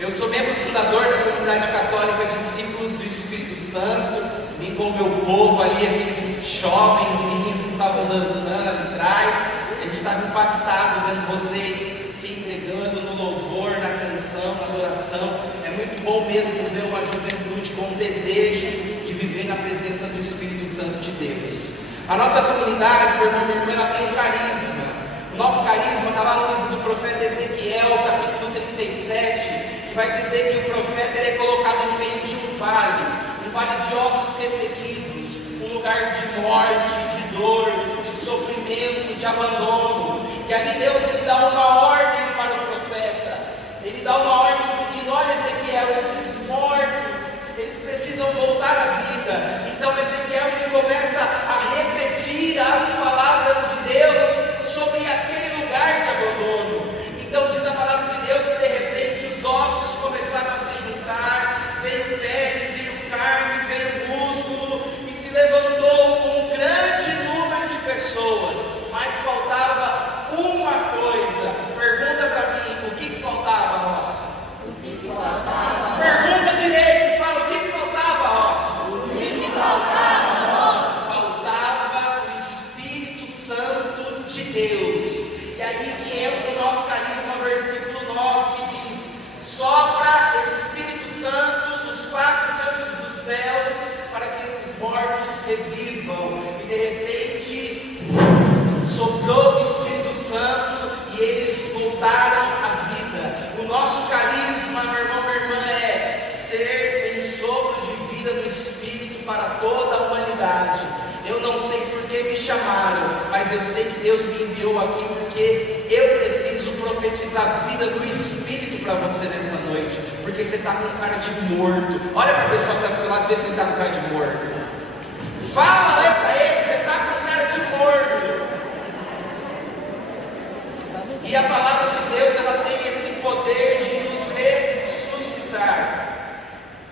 Eu sou membro fundador da comunidade católica Discípulos do Espírito Santo. Vim com o meu povo ali, aqueles jovenzinhos que estavam dançando ali atrás. A gente estava impactado vendo vocês se entregando no louvor, na canção, na adoração. É muito bom mesmo ver uma juventude com um desejo de viver na presença do Espírito Santo de Deus. A nossa comunidade, meu irmão, minha irmã, ela tem um carisma. O nosso carisma está lá no livro do profeta Ezequiel, capítulo 37, que vai dizer que o profeta ele é colocado no meio de um vale de ossos ressequidos, um lugar de morte, de dor, de sofrimento, de abandono. E ali Deus ele dá uma ordem para o profeta. Ele dá uma ordem pedindo: olha, Ezequiel, esses mortos, eles precisam voltar à vida. Então Ezequiel ele começa a repetir as palavras de Deus sobre aquele lugar de abandono. Então diz a palavra de Deus que de repente os ossos começaram a se juntar, veio pele, veio carne, veio músculo, e se levantou um grande número de pessoas, mas faltava uma coisa. Pergunta para mim, o que faltava, Robson? O que faltava? Pergunta direito, fala o que faltava, Robson? O que faltava, Robson? Faltava o Espírito Santo de Deus. E aí que entra o nosso carisma, versículo 9, que diz: sopra Espírito Santo dos quatro cantos dos céus, para que esses mortos revivam. E de repente soprou o Espírito Santo e eles voltaram à vida. O nosso carisma, meu irmão, minha irmã, é ser um sopro de vida no Espírito para toda a humanidade. Eu não sei por que me chamaram, mas eu sei que Deus me enviou aqui porque eu preciso profetizar a vida do Espírito para você nessa noite. Porque você está com cara de morto. Olha para a pessoa que está do seu lado e vê se ele está com cara de morto. Fala aí para ele, você está com cara de morto. E a palavra de Deus, ela tem esse poder de nos ressuscitar.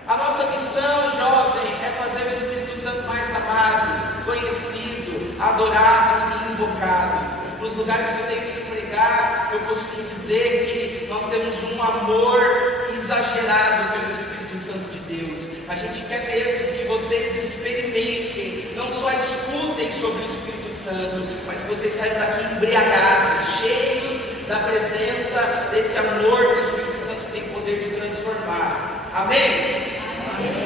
A nossa missão, jovem, é fazer o Espírito Santo mais amado, conhecido, adorado e invocado. Nos lugares que eu tenho que pregar, eu costumo dizer que nós temos um amor exagerado pelo Espírito Santo de Deus. A gente quer mesmo que vocês experimentem, não só escutem sobre o Espírito Santo, mas que vocês saiam daqui embriagados, cheios da presença desse amor que o Espírito Santo tem poder de transformar. Amém?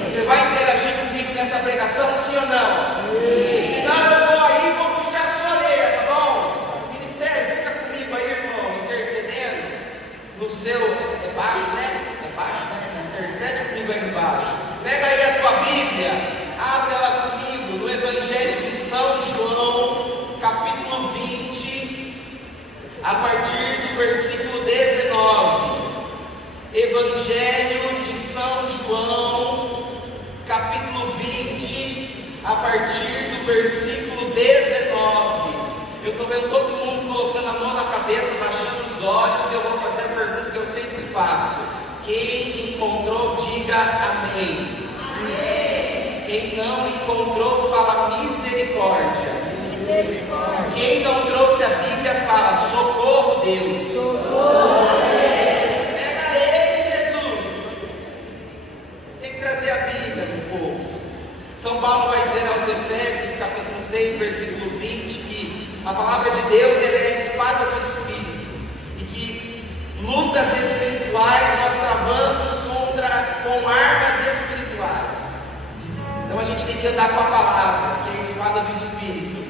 Você vai interagir comigo nessa pregação, sim ou não? Sim. Se não, eu vou aí e vou puxar a sua orelha, tá bom? Ministério, fica comigo aí, irmão, intercedendo no seu... É baixo, né? É baixo, né? Intercede comigo aí embaixo. Pega aí a tua Bíblia, abre ela comigo no Evangelho de São João, capítulo 20, a partir do versículo 19. Evangelho de São João, capítulo 20, a partir do versículo 19. Eu estou vendo todo mundo colocando a mão na cabeça, baixando os olhos, e eu vou fazer a pergunta que eu sempre faço. Quem encontrou, diga amém. Amém. Quem não encontrou, fala misericórdia. Misericórdia. Quem não trouxe a Bíblia, fala socorro, Deus. Socorro, Deus. São Paulo vai dizer aos Efésios, capítulo 6, versículo 20, que a palavra de Deus ela é a espada do Espírito, e que lutas espirituais nós travamos com armas espirituais. Então a gente tem que andar com a palavra, que é a espada do Espírito.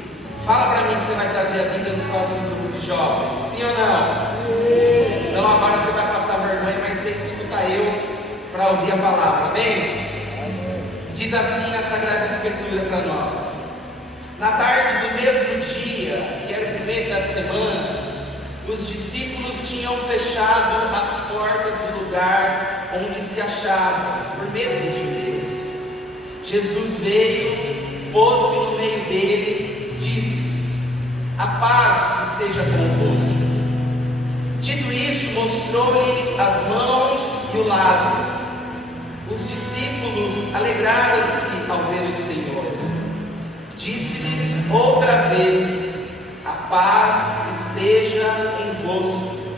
Fala para mim que você vai trazer a Bíblia no próximo grupo de jovens, sim ou não? Sim. Então agora você vai passar vergonha, mas você escuta eu para ouvir a palavra, amém? Diz assim a Sagrada Escritura para nós: na tarde do mesmo dia, que era o primeiro da semana, os discípulos tinham fechado as portas do lugar onde se achavam, por medo dos judeus. Jesus veio, pôs-se no meio deles, disse-lhes: a paz esteja convosco. Dito isso, mostrou-lhe as mãos e o lado. Os discípulos alegraram-se ao ver o Senhor. Disse-lhes outra vez: a paz esteja convosco.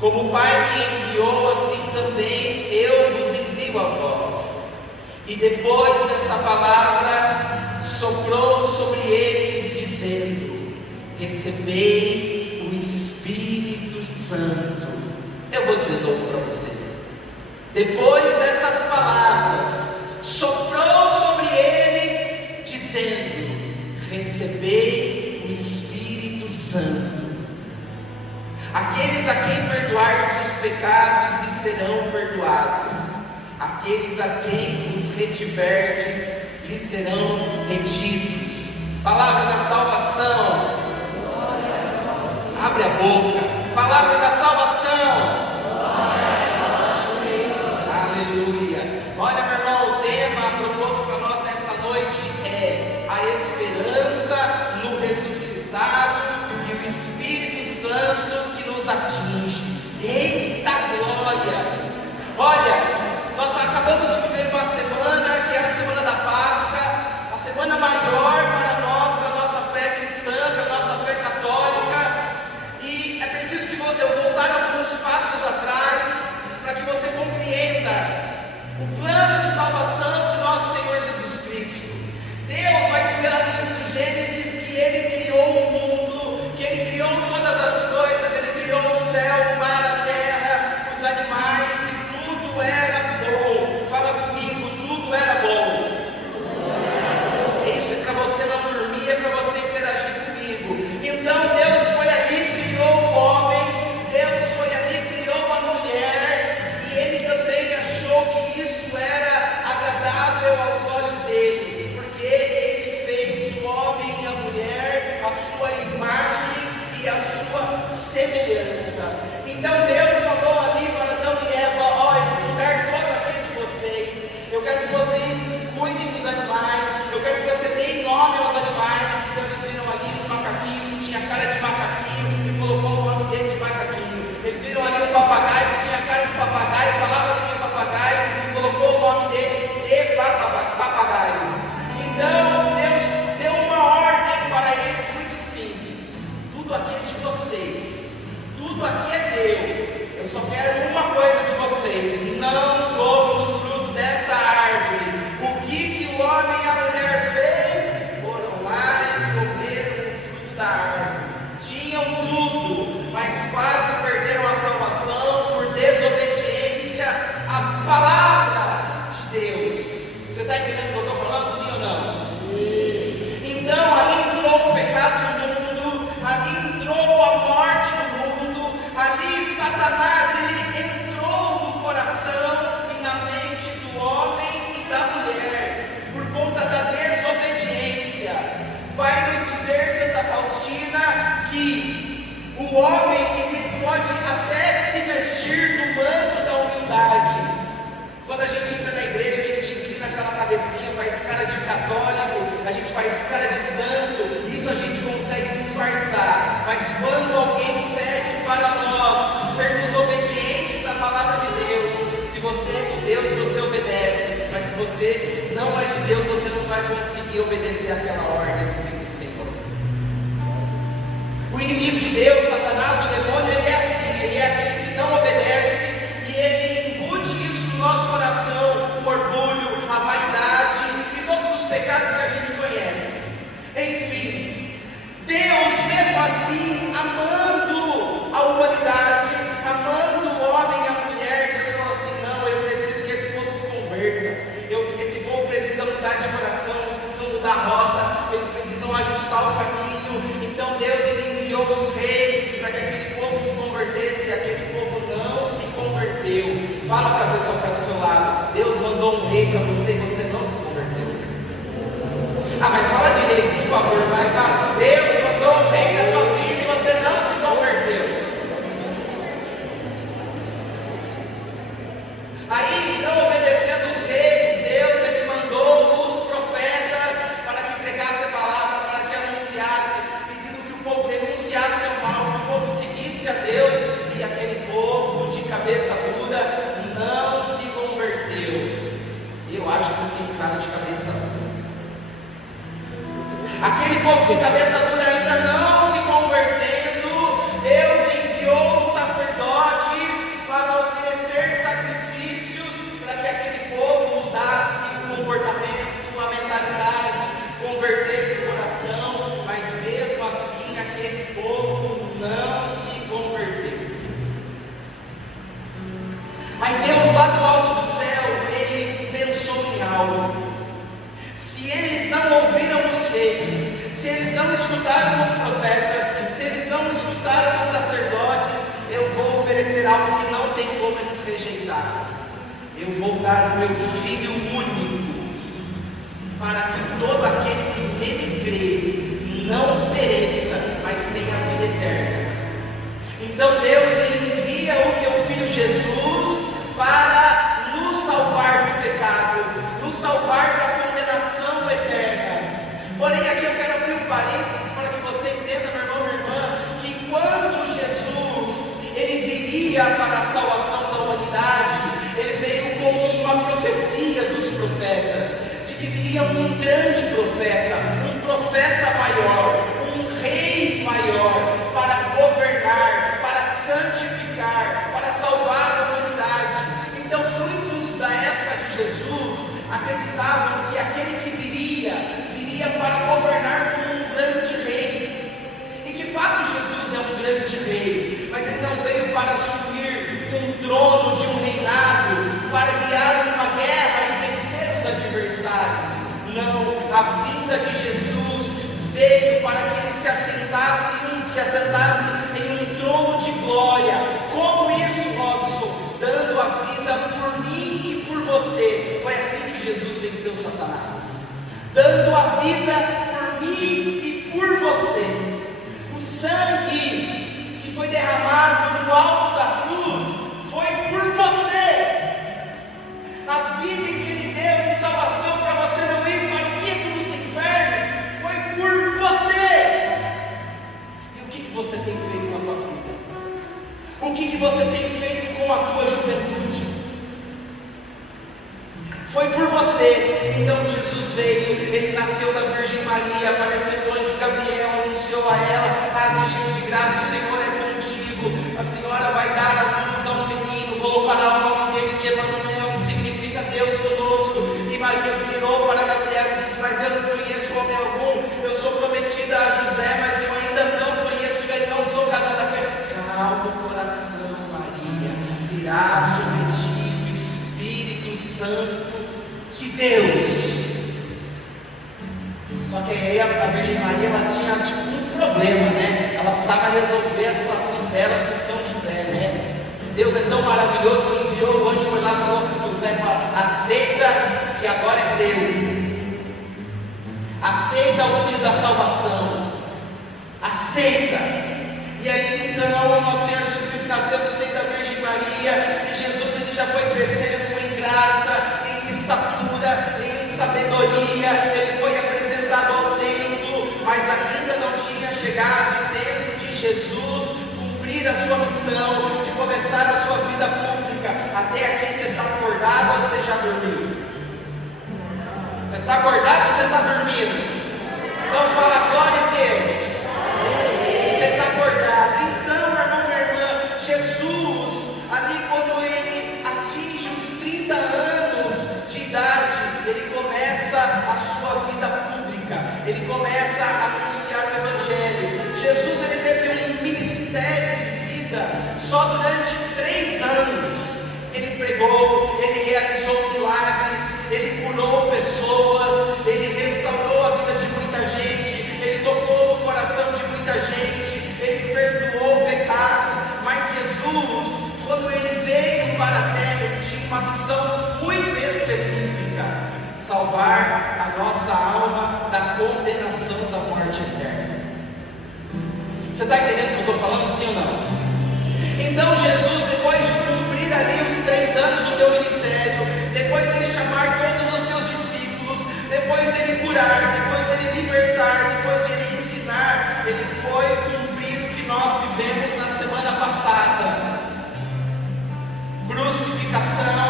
Como o Pai me enviou, assim também viva voz. E depois dessa palavra, soprou sobre eles, dizendo: recebei o Espírito Santo. Eu vou dizer de novo para você. Depois dessas palavras, soprou sobre eles, dizendo: recebei o Espírito Santo. Aqueles a quem perdoardes os pecados lhes serão perdoados. Aqueles a quem os retiverdes lhes serão retidos. Palavra da salvação. Abre a boca. Palavra da salvação. Aleluia. Olha, meu irmão, o tema proposto para nós nessa noite é a esperança no ressuscitado e o Espírito Santo que nos atinge. Eita glória! Olha, nós acabamos de viver uma semana que é a semana da Páscoa, a semana maior para nós, para a nossa fé cristã, para a nossa fé católica. E é preciso que eu voltar alguns passos atrás para que você compreenda o plano de salvação de nosso Senhor Jesus Cristo. Deus vai dizer lá no livro do Gênesis que Ele criou o mundo, que Ele criou todas as coisas, Ele criou o céu, o mar, a terra, os animais, e tudo era bom. Fala comigo, tudo era bom. É isso, é para você não dormir, é para você interagir comigo. Então Deus foi ali, criou o homem, Deus foi ali, criou a mulher, e Ele também achou que isso era agradável aos olhos dele, porque Ele fez o homem e a mulher a sua imagem e a sua semelhança. Então Deus falou ali para Adão e Eva: ó, esse lugar todo aqui é de vocês, eu quero que vocês cuidem dos animais, eu quero que você dê nome aos animais. Então eles viram ali um macaquinho que tinha cara de macaquinho e colocou o nome dele de macaquinho. Eles viram ali um papagaio que tinha cara de papagaio, falava que tinha papagaio e colocou o nome dele de papagaio. Então Deus deu uma ordem para eles muito simples: tudo aqui é de vocês, tudo aqui é meu. Eu só quero uma coisa de vocês: não comam do fruto dessa árvore. O que o homem e a mulher fez? Foram lá e comeram o fruto da árvore. Tinham tudo, mas quase perderam a salvação por desobediência à palavra de Deus. Você está entendendo o que eu estou falando? Sim ou não? Então ali entrou o pecado no mundo, ali entrou a morte no mundo, ali Satanás ele entrou no coração e na mente do homem e da mulher, por conta da desobediência. Vai nos dizer Santa Faustina que o homem ele pode até se vestir no manto da humildade. Quando a gente entra na igreja, a gente inclina aquela cabecinha, faz cara de católico, a gente faz cara de santo, isso a gente consegue disfarçar. Mas quando alguém pede para nós sermos obedientes à palavra de Deus, se você é de Deus, você obedece, mas se você não é de Deus, você não vai conseguir obedecer àquela ordem que vem do Senhor. O inimigo de Deus, Satanás, o demônio, ele é assim, ele é aquele que não obedece e ele embute isso no nosso coração: o orgulho, a vaidade e todos os pecados que a gente conhece. Enfim, Deus mesmo assim, amando a humanidade, amando o homem e a mulher, Deus falou assim: não, eu preciso que esse povo se converta, esse povo precisa mudar de coração, eles precisam mudar a rota, eles precisam ajustar o caminho. Então Deus ele enviou os reis para que aquele povo se convertesse, e aquele povo não se converteu. Fala para a pessoa que está do seu lado: Deus mandou um rei para você e você não se converteu. Ah, mas fala direito, por favor, vai, fala. Deus mandou um rei na tua vida e você não se converteu. Aí, não obedecendo os reis, Deus ele mandou os profetas para que pregasse a palavra, para que anunciasse, pedindo que o povo renunciasse ao mal, que o povo seguisse a Deus, e aquele povo de cabeça dura não se converteu. Eu acho que você tem cara de cabeça dura. Aquele povo de cabeça dura ainda não se convertendo, Deus enviou os sacerdotes para oferecer sacrifícios para que aquele Se eles não escutaram os profetas, se eles não escutaram os sacerdotes, eu vou oferecer algo que não tem como eles rejeitar. Eu vou dar o meu Filho único, para que todo aquele que nele crê não pereça, mas tenha a vida eterna. Então Deus, Ele envia o teu Filho Jesus para nos salvar do pecado, nos salvar da condenação eterna. Porém, aqui eu quero abrir um parênteses para que você entenda, meu irmão, minha irmã, que quando Jesus, Ele viria para a salvação da humanidade, Ele veio como uma profecia dos profetas, de que viria um grande profeta, um profeta maior, um rei maior, para governar, para santificar, para salvar a humanidade. Então muitos da época de Jesus acreditavam que aquele que viria para governar como um grande rei. E de fato Jesus é um grande rei, mas ele não veio para assumir um trono de um reinado, para guiar uma guerra e vencer os adversários. Não, a vinda de Jesus veio para que ele se assentasse em um trono de glória. Como isso, Robson? Dando a vida por mim e por você. Foi assim que Jesus venceu Satanás, dando a vida por mim e por você. O sangue que foi derramado no alto da cruz foi por você. A vida em que Ele deu em salvação para você não ir para o quinto dos infernos foi por você. E o que você tem feito com a tua vida? O que você tem feito com a tua juventude? Foi por você. Então Jesus veio, Ele nasceu da Virgem Maria, apareceu o anjo Gabriel, anunciou a ela: cheio de graça, o Senhor é contigo, a senhora vai dar a luz a um menino, colocará o nome dele de Emanuel, que significa Deus conosco. E Maria virou para Gabriel e disse: mas eu não conheço homem algum, eu sou prometida a José, mas eu ainda não conheço ele, não sou casada com ele. Calma o coração, Maria, virá sobre ti o Espírito Santo de Deus. Só que aí a Virgem Maria, ela tinha um problema, né? Ela precisava resolver a situação dela com São José, né? Deus é tão maravilhoso que enviou o anjo, foi lá, falou com José, falou: aceita que agora é teu, aceita o filho da salvação, aceita. E ali então o nosso Senhor Jesus Cristo nasceu do seio da Virgem Maria, e Jesus, ele já foi crescendo em graça, em estatura, em sabedoria. Ele foi apresentado ao templo, mas ainda não tinha chegado o tempo de Jesus cumprir a sua missão, de começar a sua vida pública. Até aqui você está acordado ou você já dormiu? Você está acordado ou você está dormindo? Então fala glória a Deus. Você está acordado. Então, meu irmão, minha irmã, Jesus, ali quando ele atinge os 30 anos de idade, ele começa a sua vida pública, ele começa a anunciar o Evangelho. Jesus, ele teve um ministério de vida só durante 3 anos. Ele pregou, ele realizou milagres, ele curou pessoas, ele restaurou a vida de muita gente, ele tocou no coração de muita gente, ele perdoou pecados. Mas Jesus, quando ele veio para a terra, ele tinha uma missão muito específica: salvar a nossa alma da condenação da morte eterna. Você está entendendo o que eu estou falando, sim ou não? Então Jesus, depois de cumprir ali os 3 anos do teu ministério, depois dele chamar todos os seus discípulos, depois dele curar, depois dele libertar, depois de ele ensinar, ele foi cumprir o que nós vivemos na semana passada: crucificação,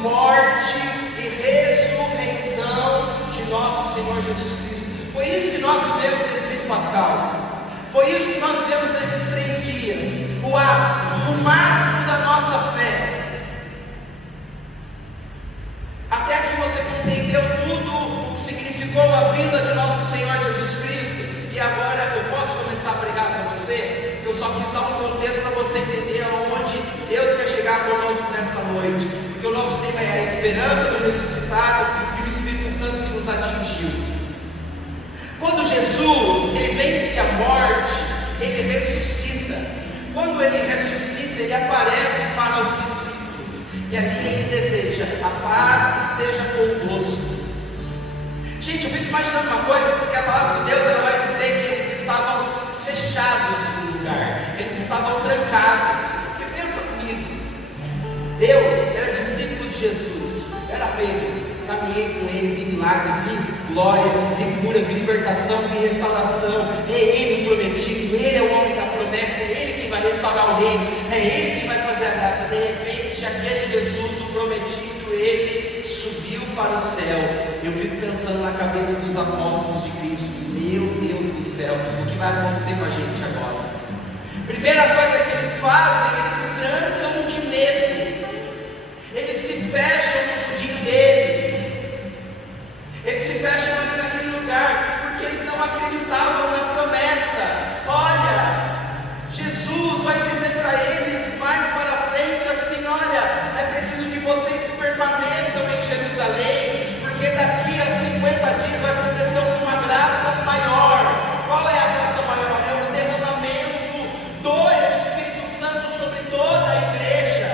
morte e ressurreição de nosso Senhor Jesus Cristo. Foi isso que nós vivemos nesse tempo pascal. Foi isso que nós vivemos nesses 3 dias, o ápice, o máximo da nossa fé. Até que você compreendeu tudo o que significou a vinda de nosso Senhor Jesus Cristo. E agora eu posso começar a pregar para você? Eu só quis dar um contexto para você entender aonde Deus quer chegar conosco nessa noite. Porque o nosso tema é a esperança do ressuscitado e o Espírito Santo que nos atingiu. Quando Jesus ele vence a morte, ele ressuscita. Quando ele ressuscita, ele aparece para os discípulos e ali ele deseja: a paz esteja convosco. Gente, eu fico imaginando uma coisa, porque a palavra de Deus ela vai dizer que eles estavam fechados no lugar, eles estavam trancados. Porque pensa comigo, eu era discípulo de Jesus, era Pedro, caminhei com ele, vi milagre, vi glória, vi cura, vi libertação, vi restauração. É ele o prometido, ele é o homem da promessa, é ele quem vai restaurar o reino, é ele quem vai fazer a graça. De repente, aquele Jesus, o prometido, ele subiu para o céu. Eu fico pensando na cabeça dos apóstolos de Cristo: meu Deus do céu, o que vai acontecer com a gente agora? Primeira coisa que eles fazem, eles se trancam de medo, eles se fecham no mundinho deles, eles se fecham ali naquele lugar, porque eles não acreditavam na promessa. Olha, Jesus vai dizer para eles mais para frente assim: olha, é preciso que vocês permaneçam em Jerusalém, porque daqui a 50 dias vai acontecer uma graça maior. Qual é a graça maior? É o derramamento do Espírito Santo sobre toda a igreja.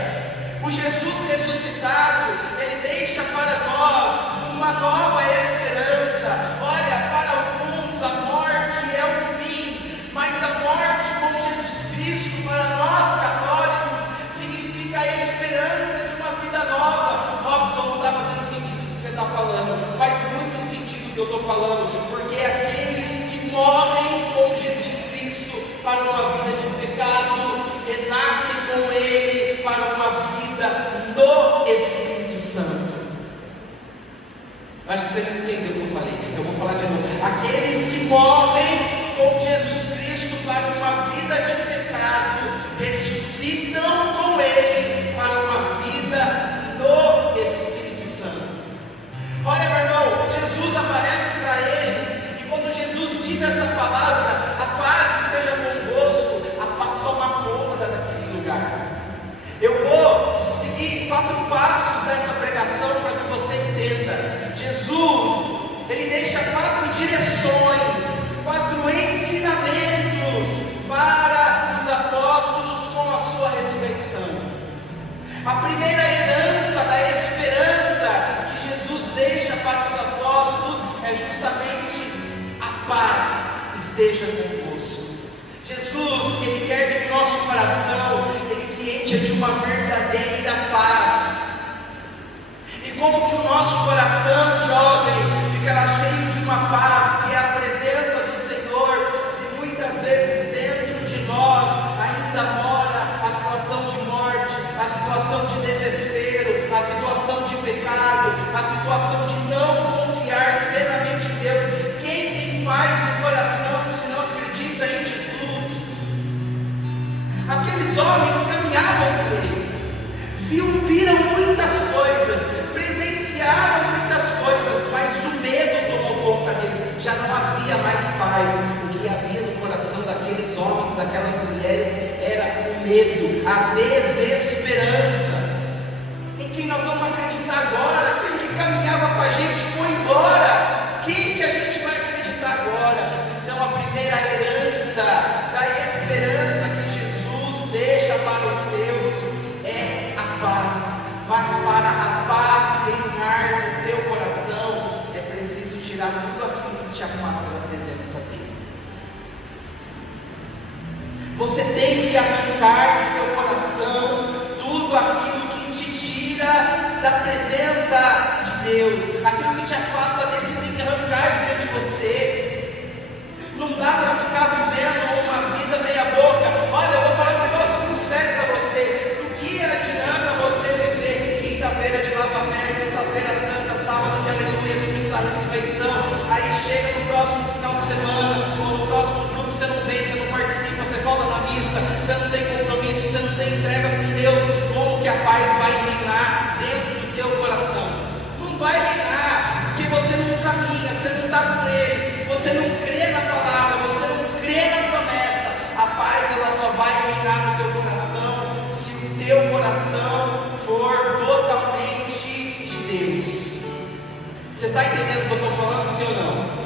O Jesus ressuscitado, ele deixa para nós uma nova esperança. Olha, para alguns a morte é o fim, mas a morte com Jesus Cristo, para nós católicos, significa a esperança de uma vida nova. Robson, não está fazendo sentido isso que você está falando. Faz muito sentido o que eu estou falando, porque aqueles que morrem com Jesus Cristo para uma vida de pecado, renascem com Ele para uma vida no Espírito Santo. Acho que você não entendeu o que eu falei. Eu vou falar de novo. Aqueles que morrem com Jesus Cristo para uma vida de pecado, ressuscitam com Ele para uma vida no Espírito Santo. Olha, meu irmão, Jesus aparece para eles, e quando Jesus diz essa palavra: a paz esteja convosco, a paz toma conta daquele lugar. Eu vou seguir 4 passos dessa pregação para que você entenda. Jesus, ele deixa 4 direções, 4 ensinamentos para os apóstolos com a sua ressurreição. A primeira herança da esperança que Jesus deixa para os apóstolos é justamente: a paz esteja convosco. Jesus, ele quer que o nosso coração ele se encha de uma verdadeira paz. E como que o nosso coração, jovem, ficará cheio de uma paz, que é a presença do Senhor, se muitas vezes dentro de nós ainda mora a situação de morte, a situação de desespero, a situação de pecado, a situação de não confiar plenamente em Deus? Quem tem paz no coração se não acredita em Jesus? Aqueles homens caminhavam com Ele, viram muitas coisas, presenciaram muitas coisas, mas o medo tomou conta deles. Já não havia mais paz. O que havia no coração daqueles homens, daquelas mulheres, era o medo, a desesperança. Em quem nós vamos acreditar agora? Aquele que caminhava com a gente foi embora. Quem que a gente vai acreditar agora? Então, a primeira herança da esperança que Jesus deixa para os seus é a paz. Mas para a paz reinar no teu coração, é preciso tirar tudo aquilo que te afasta da presença dele. Você tem que arrancar do teu coração tudo aquilo que te tira da presença de Deus, aquilo que te afasta dele. Você tem que arrancar isso dentro de você. Não dá para ficar vivendo uma vida meia boca. Olha, eu vou falar um negócio muito sério para você. Do que adianta você viver quinta-feira de lava-pés, sexta-feira santa, sábado de aleluia, domingo da ressurreição, aí chega no próximo final de semana, ou no próximo grupo, você não vem, você não participa, você falta na missa, você não tem compromisso, você não tem entrega com Deus? Como que a paz vai reinar dentro do teu coração? Não vai reinar, porque você não caminha, você não está com Ele, você não crê na palavra, você não crê na promessa. A paz ela só vai reinar no teu coração se o teu coração for totalmente de Deus. Você está entendendo o que eu estou falando, sim ou não?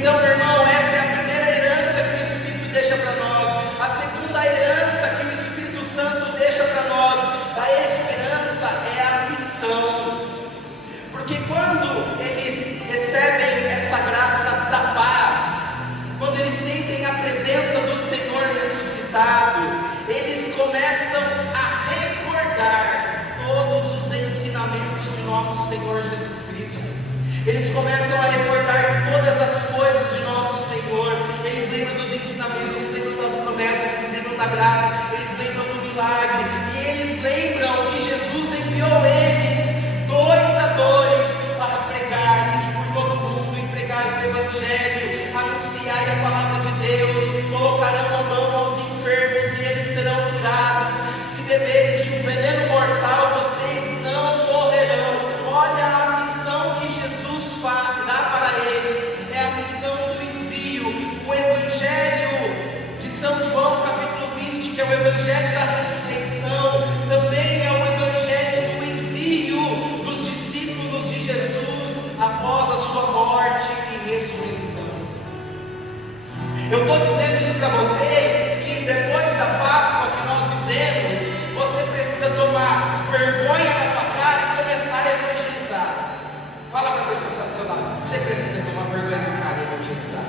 Então, meu irmão, essa é a primeira herança que o Espírito deixa para nós. A segunda herança que o Espírito Santo deixa para nós, da esperança, é a missão. Porque quando eles recebem essa graça da paz, quando eles sentem a presença do Senhor ressuscitado, eles começam a recordar todos os ensinamentos de nosso Senhor Jesus Cristo. Eles começam a recordar todas as coisas de nosso Senhor. Eles lembram dos ensinamentos, eles lembram das promessas, eles lembram da graça, eles lembram do milagre, e eles lembram que Jesus enviou eles 2 a 2 para pregar, ir por todo mundo e pregar o Evangelho, anunciar a palavra de Deus. Colocarão a mão aos enfermos e eles serão curados. Se beberes de um veneno mortal, vocês não morrerão. Olha a missão que Jesus dá para eles, é a missão do envio. O Evangelho de São João capítulo 20, que é o Evangelho da ressurreição, também é o Evangelho do envio dos discípulos de Jesus após a sua morte e ressurreição. Eu estou dizendo isso para você, que depois da Páscoa que nós vivemos, você precisa tomar vergonha na tua cara e começar a evangelizar. Fala para a pessoa que está do seu lado, você precisa tomar vergonha na cara e evangelizar.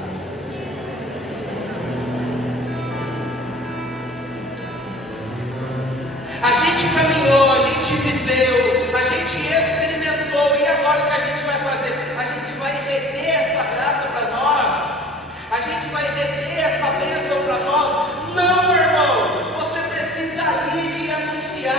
A gente caminhou, a gente viveu, a gente experimentou, e agora o que a gente vai fazer? A gente vai reter essa graça para nós? A gente vai reter essa bênção para nós? Não, meu irmão, você precisa ir e anunciar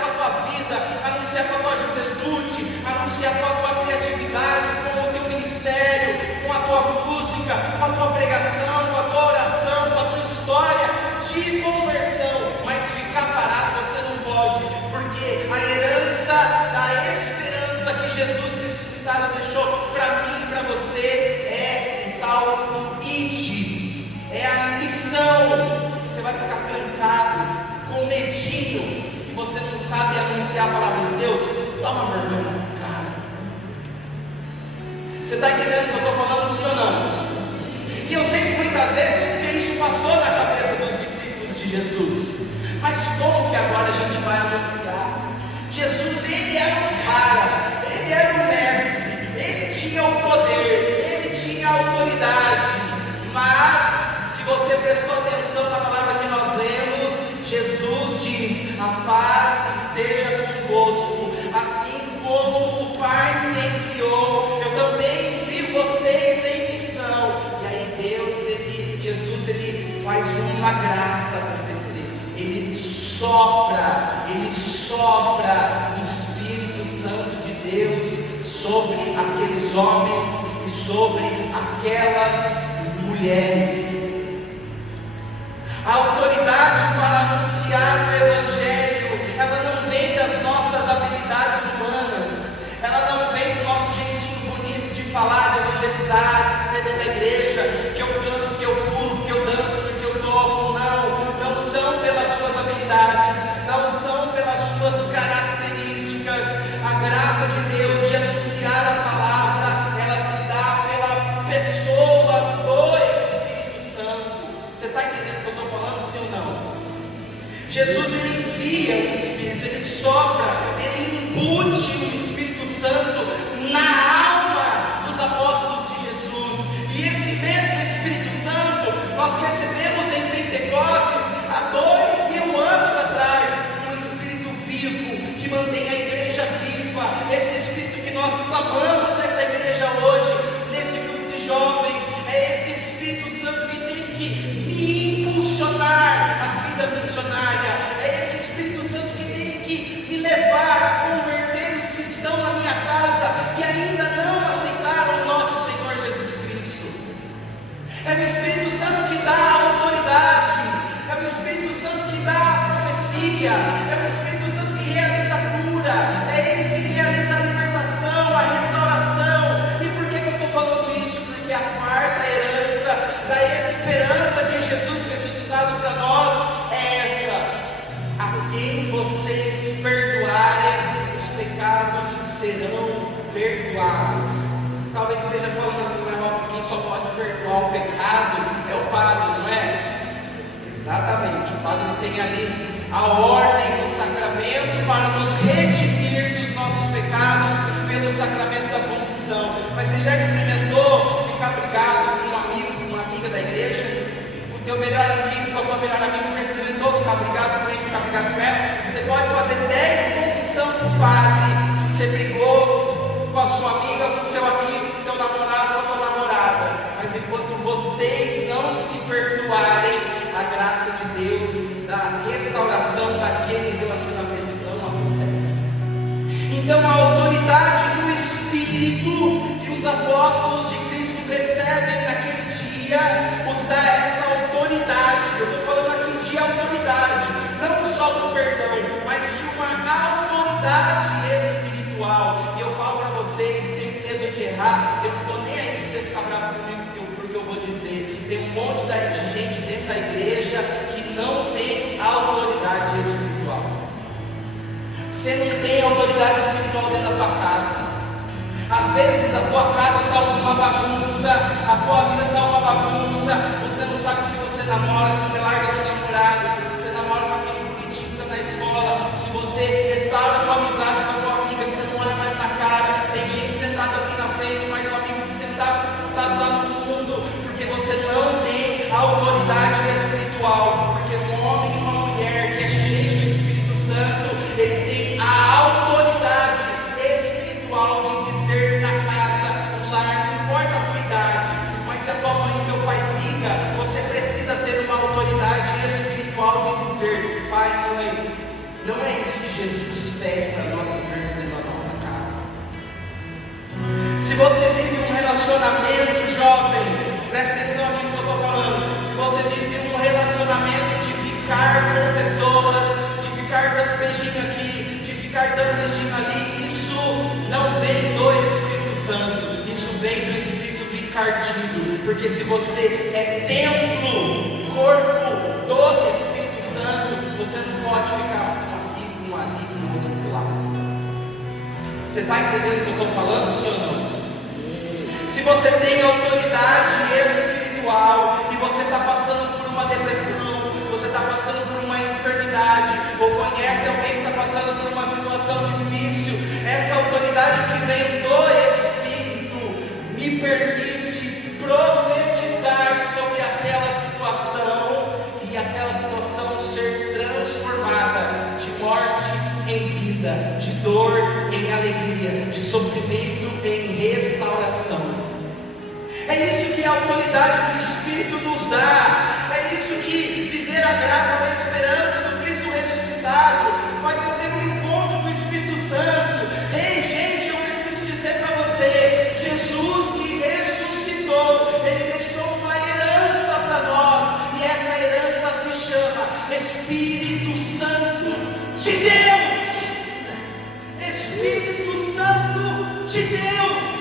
com a tua vida, anunciar com a tua juventude, anunciar com a tua criatividade, com o teu ministério, com a tua música, com a tua pregação, com a tua oração, com a tua história de conversão. Mas ficar parado você não pode, porque a herança da esperança que Jesus ressuscitado deixou para mim e para você é o tal do id, é a missão. Você vai ficar trancado, com medinho, que você não sabe anunciar a palavra de Deus? Toma vergonha na tua cara. Você está entendendo o que eu estou falando, sim ou não? E eu sei que muitas vezes, porque isso passou na cabeça dos discípulos de Jesus, mas como que agora a gente vai anunciar? Jesus, ele era o cara, ele era o mestre, ele tinha o poder, ele tinha a autoridade. Mas, se você prestou atenção na palavra que nós lemos, Jesus diz: a paz esteja convosco, assim como o Pai me enviou, eu também envio vocês em missão. E aí Jesus faz uma graça acontecer. Ele sopra o Espírito Santo de Deus sobre aqueles homens e sobre aquelas mulheres. A autoridade para anunciar o Evangelho, ela não vem das nossas habilidades humanas, ela não vem do nosso jeitinho bonito de falar, de evangelizar, de ser dentro da igreja, que eu canto, porque eu pulo, porque eu danço, porque eu toco. Não são pelas suas habilidades, não são pelas suas características. A graça de Deus de anunciar a palavra, ela se dá pela pessoa do Espírito Santo. Você está entendendo o que eu estou falando, sim ou não? Jesus, ele envia o Espírito, ele sopra, ele embute o Espírito Santo na alma dos apóstolos de Jesus. E esse mesmo Espírito Santo nós recebemos em Pentecostes há 2000 anos atrás, um Espírito vivo que mantém a igreja viva. Esse Espírito que nós clamamos nessa igreja hoje, nesse grupo de jovens, é esse Espírito Santo que tem que me impulsionar a vida missionária, é esse Espírito Santo que tem que me levar a converter os que estão na minha casa e ainda não aceitaram o nosso Senhor Jesus Cristo. É o Espírito Santo que dá a autoridade, é o Espírito Santo que dá a profecia, é o Espírito Santo que realiza a cura, é Ele que realiza a libertação, a restauração. E por que eu estou falando isso? Porque a quarta herança da esperança de Jesus ressuscitado para nós é essa: a quem vocês perdoarem, os pecados serão perdoados. talvez esteja falando assim, mas Robson, quem só pode perdoar o pecado é o padre, não é? Exatamente, o padre tem ali a ordem do sacramento para nos redimir dos nossos pecados pelo sacramento da confissão. Mas você já experimentou ficar brigado com um amigo, com uma amiga da igreja? Com o teu melhor amigo, com a tua melhor amiga, você já experimentou ficar brigado com ele, ficar brigado com ela? Você pode fazer 10 confissões com o padre que você brigou com a sua amiga, com o seu amigo, com o teu namorado, com a tua namorada, mas enquanto vocês não se perdoarem, a graça de Deus, da restauração daquele relacionamento não acontece. Então a autoridade do Espírito que os apóstolos de Cristo recebem naquele dia, os dá essa autoridade. Eu estou falando aqui de autoridade, não só do perdão, mas de uma autoridade espiritual. E eu falo para vocês, sem medo de errar, eu não estou nem aí se você ficar bravo comigo, porque eu vou dizer, tem um monte de gente dentro da igreja que não tem autoridade espiritual. Você não tem autoridade espiritual dentro da tua casa. Às vezes a tua casa está uma bagunça, a tua vida está uma bagunça, você não sabe se você namora, se você larga do namorado, se você namora com aquele bonitinho que está na escola, se você restaura a tua amizade com a tua amiga, que você não olha mais na cara. Tem gente sentada aqui na frente, mas um amigo que sentado lá no fundo, porque você não tem autoridade espiritual. Porque um homem e uma mulher que é cheio do Espírito Santo, ele tem a autoridade espiritual de dizer na casa, no lar, não importa a tua idade, mas se a tua mãe e teu pai briga, você precisa ter uma autoridade espiritual de dizer: pai, mãe, não é isso que Jesus pede para nós vivermos dentro da nossa casa. Se você vive um relacionamento, jovem, presta atenção no que eu estou falando. Se você vive um relacionamento de ficar com pessoas, de ficar dando beijinho aqui, de ficar dando beijinho ali, isso não vem do Espírito Santo, isso vem do Espírito do encardido. Porque se você é templo, corpo do Espírito Santo, você não pode ficar um aqui, um ali, um outro lado. Você está entendendo o que eu estou falando, sim ou não? Se você tem autoridade espiritual e você está passando por uma depressão, você está passando por uma enfermidade, ou conhece alguém que está passando por uma situação difícil, essa autoridade que vem do Espírito me permite profetizar sobre aquela situação e aquela situação ser transformada de morte em vida, de dor em alegria, de sofrimento em restauração. É isso que a autoridade do Espírito nos dá. É isso que viver a graça da esperança do Cristo ressuscitado faz eu ter um encontro com o Espírito Santo. Ei, gente, eu preciso dizer para você, Jesus que ressuscitou, Ele deixou uma herança para nós, e essa herança se chama Espírito Santo de Deus. Espírito Santo de Deus.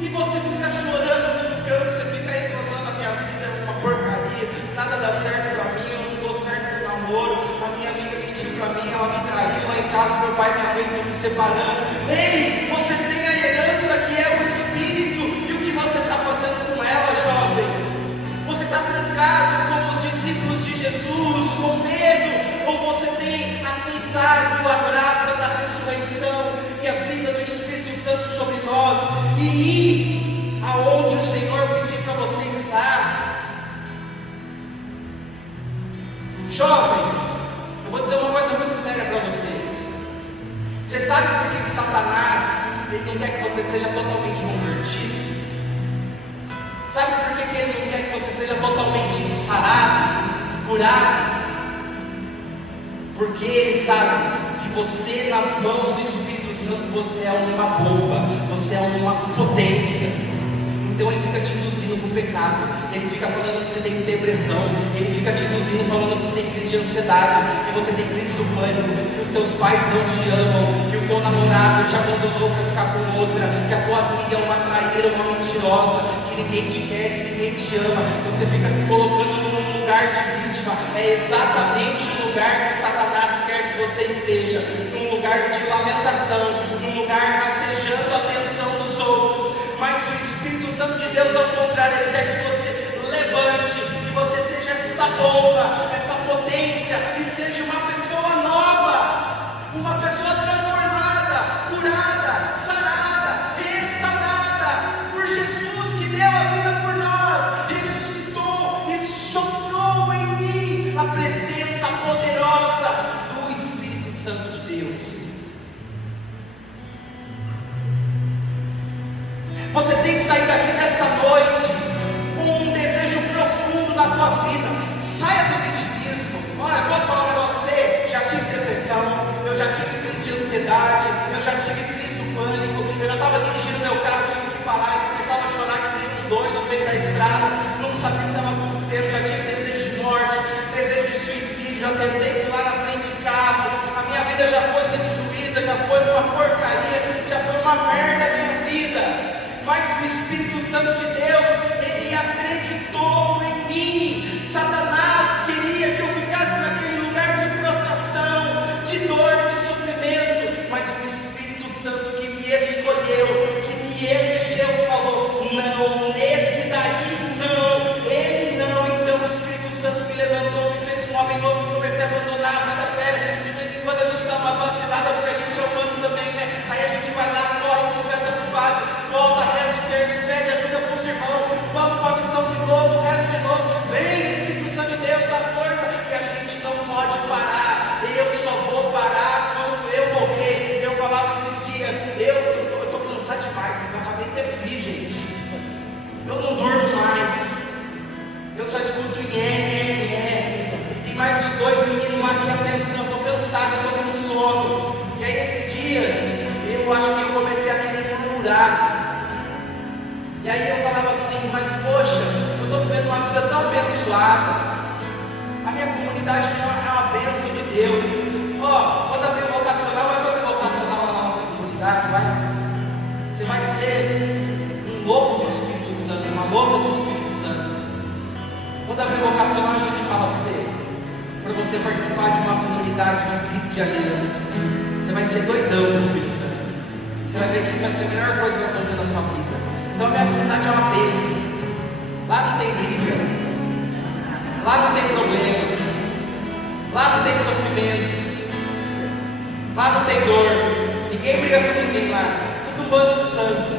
E você fica chorando no canto, você fica reclamando: a minha vida é uma porcaria, nada dá certo para mim, eu não dou certo no namoro, a minha amiga mentiu para mim, ela me traiu, lá em casa meu pai e minha mãe estão me separando. Ei, você tem a herança que é o Espírito, e o que você está fazendo com ela, jovem? Você está trancado como os discípulos de Jesus, com medo, ou você tem aceitado a graça da ressurreição e a vida do Espírito Santo sobre nós, e ir aonde o Senhor pedir para você estar? Jovem, eu vou dizer uma coisa muito séria para você. Você sabe por que Satanás ele não quer que você seja totalmente convertido? Sabe por que ele não quer que você seja totalmente sarado, curado? Porque ele sabe que você, nas mãos do Espírito Santo, você é uma bomba, você é uma potência. Então ele fica te induzindo para o pecado, ele fica falando que você tem depressão, ele fica te induzindo falando que você tem crise de ansiedade, que você tem crise do pânico, que os teus pais não te amam, que o teu namorado te abandonou para ficar com outra, que a tua amiga é uma traíra, uma mentirosa, que ninguém te quer, que ninguém te ama. Você fica se colocando num lugar de vítima. É exatamente o lugar que Satanás quer que você esteja, num lugar de lamentação, num lugar rastejando a atenção dos outros. Mas o contrário, Ele quer que você levante, que você seja essa bomba, essa potência, e seja uma pessoa nova, uma pessoa transformada, curada, sarada, restaurada por Jesus, que deu a vida por nós, ressuscitou e soprou em mim a presença poderosa do Espírito Santo de Deus. Você tem que sair daqui nessa noite com um desejo profundo na tua vida. Saia do vitimismo. Olha, posso falar um negócio para você? Já tive depressão, eu já tive crise de ansiedade, eu já tive crise do pânico, eu já estava dirigindo meu carro, tive que parar e começava a chorar que nem um doido no meio da estrada, não sabia o que estava acontecendo, já tive desejo de morte, desejo de suicídio, já tentei pular na frente de carro, a minha vida já foi destruída, já foi uma porcaria, já foi uma merda a minha vida. Mas o Espírito Santo de Deus, Ele acreditou em mim. Satanás queria que eu ficasse naquele lugar de prostração, de dor, de sofrimento, mas o Espírito Santo que me escolheu, que me elegeu, falou: não, esse daí não, ele não. Então o Espírito Santo me levantou, me fez um homem novo, e comecei a abandonar a vida velha. De vez em quando a gente dá umas vaciladas, porque a gente é humano também, né? Aí a gente vai lá, corre, confessa pro padre, volta, reza o terço, pede ajuda para os irmãos, vamos para a missão de novo, reza de novo, vem Espírito Santo de Deus, dá força, e a gente não pode parar. Eu só vou parar quando eu morrer. Eu falava esses dias, eu estou cansado demais, eu acabei de ter filho, gente, eu não durmo mais, eu só escuto nhé, e tem mais os dois meninos lá que atenção, eu estou cansado, eu estou com sono. E aí esses dias, eu acho que eu comecei a querer murmurar. E aí eu falava assim, mas poxa, eu estou vivendo uma vida tão abençoada, a minha comunidade é uma bênção de Deus. Ó, quando abrir o vocacional, vai fazer vocacional na nossa comunidade, vai? Você vai ser um louco do Espírito Santo, uma louca do Espírito Santo. Quando abrir o vocacional, a gente fala para você participar de uma comunidade de vida e de aliança. Você vai ser doidão do Espírito Santo. Você vai ver que isso vai ser a melhor coisa que vai acontecer na sua vida. Então a minha comunidade é uma bênção. Lá não tem briga, lá não tem problema, lá não tem sofrimento, lá não tem dor, ninguém briga com ninguém lá, tudo um bando de santo,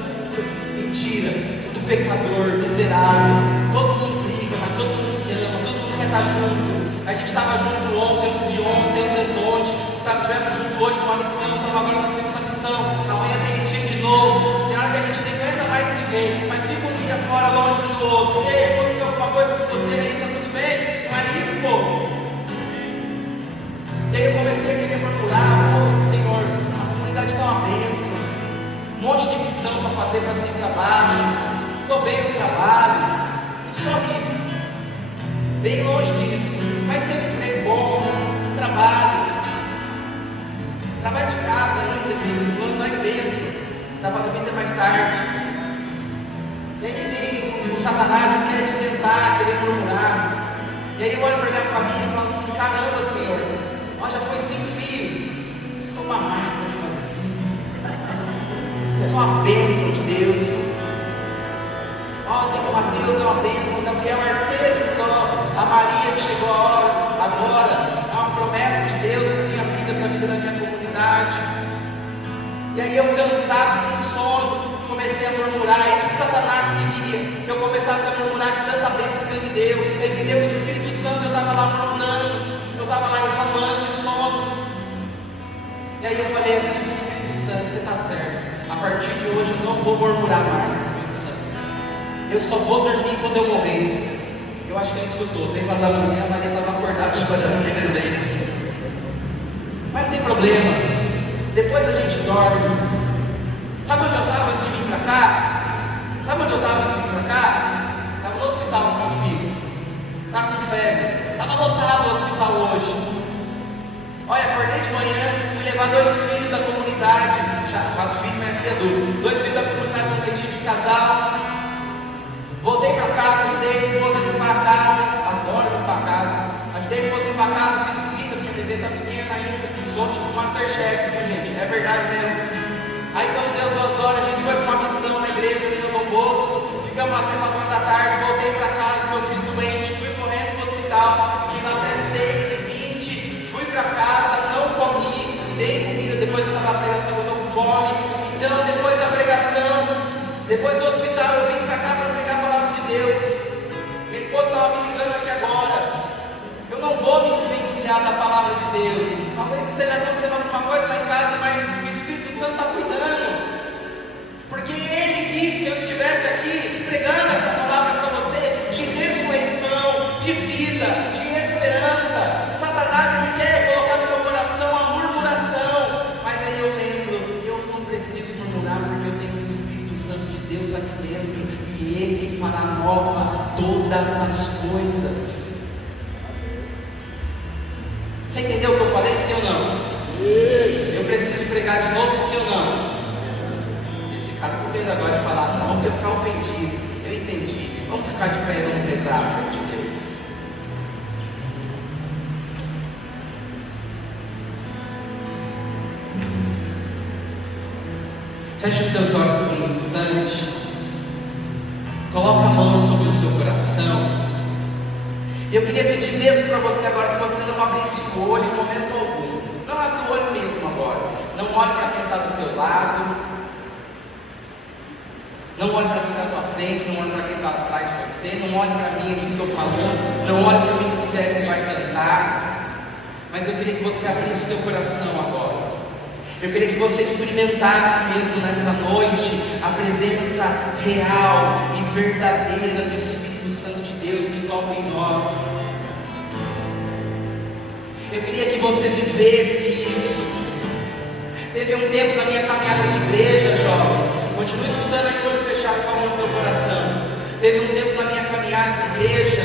mentira, tudo pecador, miserável, todo mundo briga, mas todo mundo se ama, todo mundo quer estar junto. A gente estava junto ontem, antes de ontem, ontem, estivemos juntos hoje numa missão, estamos agora na segunda missão, amanhã tem retiro de novo, tem hora que a gente nem aguenta mais se ver, mas fica um dia fora, longe um do outro. E aí, aconteceu alguma coisa com você aí, está tudo bem? Não é isso, povo? E aí eu comecei a querer murmurar: pô, Senhor, a comunidade está uma bênção, um monte de missão para fazer para cima e para baixo, estou bem no trabalho, não sou rico, bem longe disso, mas tem um emprego bom, um trabalho de casa ainda, de vez em quando, não é bênção, dá para dormir até mais tarde. E aí vem o Satanás e quer te tentar, querer murmurar. E aí eu olho para minha família e falo assim: caramba, Senhor, nós já foi sem filho, sou uma máquina de fazer filho, eu sou uma bênção de Deus. Ó, tem o Mateus, é uma bênção, o Gabriel é arteiro só, a Maria que chegou a hora, agora, é uma promessa de Deus para a minha vida, para a vida da minha comunidade. E aí eu cansado, com sono, comecei a murmurar. Isso que Satanás queria, que eu começasse a murmurar de tanta bênção que Ele me deu o Espírito Santo, eu estava lá murmurando, eu estava lá reclamando de sono. E aí eu falei assim: Espírito Santo, você está certo, a partir de hoje eu não vou murmurar mais, Espírito Santo, eu só vou dormir quando eu morrer. Eu acho que ele escutou, 3 horas da manhã, a Maria estava acordada chorando aquele leite. Mas não tem problema, depois a gente dorme. Sabe onde eu estava antes de vir para cá? Estava no hospital com meu filho, estava com febre, estava lotado o hospital hoje. Olha, acordei de manhã, fui levar 2 filhos da comunidade, já falo filho, mas é filho adulto, 2 filhos da comunidade no leitinho de casal. Voltei para casa, ajudei a esposa a limpar a casa, adoro limpar a casa, ajudei a esposa a limpar a casa, fiz comida, porque a bebê está pequena ainda, sou tipo Masterchef, viu gente? É verdade mesmo. Aí quando deu as 2 horas, a gente foi para uma missão na igreja ali no Dom Bosco, ficamos até 4 horas da tarde. Depois do hospital eu vim para cá para pregar a palavra de Deus. Minha esposa estava me ligando aqui agora. Eu não vou me desvencilhar da palavra de Deus. Talvez esteja acontecendo alguma coisa lá em casa, mas o Espírito Santo está cuidando. Porque Ele quis que eu estivesse aqui pregando essa palavra para você de ressurreição, de vida, de esperança. Satanás ele quer colocar no meu coração a murmuração. Mas aí eu lembro, eu não preciso murmurar porque eu tenho o Espírito Santo de Deus aqui dentro. E Ele fará nova todas as coisas. Você entendeu o que eu falei? Sim ou não? Eu preciso pregar de novo, sim ou não? Vocês ficaram com medo agora de falar não, eu ficar ofendido. Eu entendi. Vamos ficar de pé e vamos rezar, filho de Deus. Feche os seus olhos por um instante. Coloca a mão sobre o seu coração. E eu queria pedir mesmo para você agora que você não abrisse o olho em momento algum. Não abre o olho mesmo agora. Não olhe para quem está do teu lado. Não olhe para quem está à tua frente. Não olhe para quem está atrás de você. Não olhe para mim aqui que estou falando. Não olhe para o ministério que vai cantar. Mas eu queria que você abrisse o teu coração agora. Eu queria que você experimentasse mesmo nessa noite a presença real e verdadeira do Espírito Santo de Deus que toca em nós. Eu queria que você vivesse isso. Teve um tempo na minha caminhada de igreja, jovem, continua escutando aí com o olho fechado, com a mão no teu coração. Teve um tempo na minha caminhada de igreja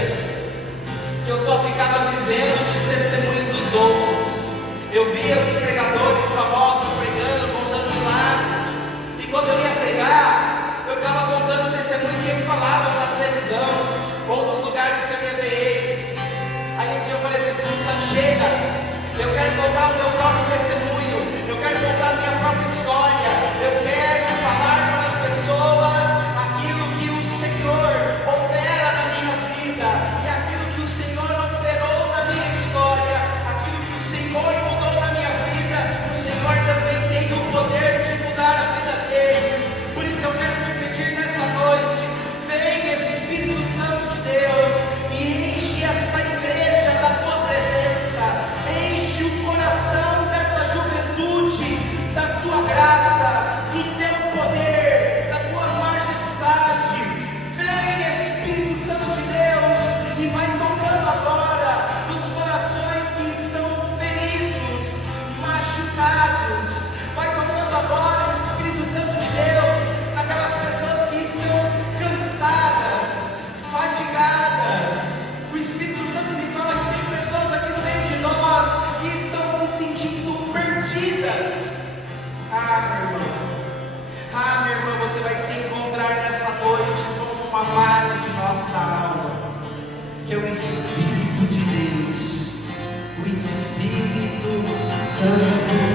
que eu só ficava vivendo os testemunhos dos outros. Eu via os pregadores famosos pregando, contando milagres. E quando eu ia pregar, eu ficava contando o testemunho que eles falavam na televisão, ou nos lugares que eu ia ver eles. Aí um dia eu falei para o Espírito Santo: chega, eu quero contar o meu próprio testemunho, eu quero contar a minha própria história, eu quero falar para as pessoas aquilo que o Senhor opera na minha vida, e aquilo que o Senhor operou na minha história, aquilo que o Senhor mudou na minha vida, o Senhor também tem o poder de mudar a vida deles. Por isso eu quero te pedir nessa noite: vem Espírito Santo de Deus e enche essa igreja da tua presença, enche o coração dessa juventude da tua graça, do teu poder, da tua majestade. Vem Espírito Santo de Deus e vai tocando agora nos corações que estão feridos, machucados. Vai tocando agora, Espírito Santo de Deus, naquelas pessoas que estão cansadas, fadigadas. O Espírito Santo me fala que tem pessoas aqui no meio de nós que estão se sentindo perdidas. Meu irmão, você vai se encontrar nessa noite com uma marca de nossa alma, que é o Espírito de Deus, o Espírito Santo